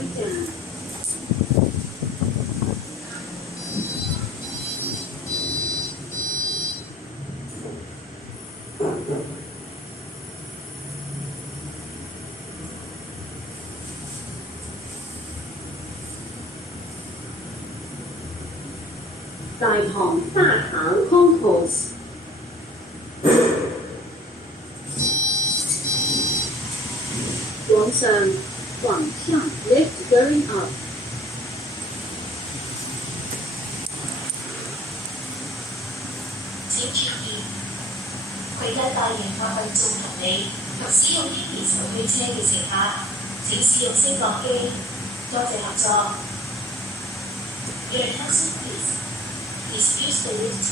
down. 大堂大堂 concourse 往上往上 lift going up 請注意，攜帶大型貨物做行李及使用嬰兒手推車嘅乘客，請使用升降機。多謝合作。Your attention please. Please use the lift.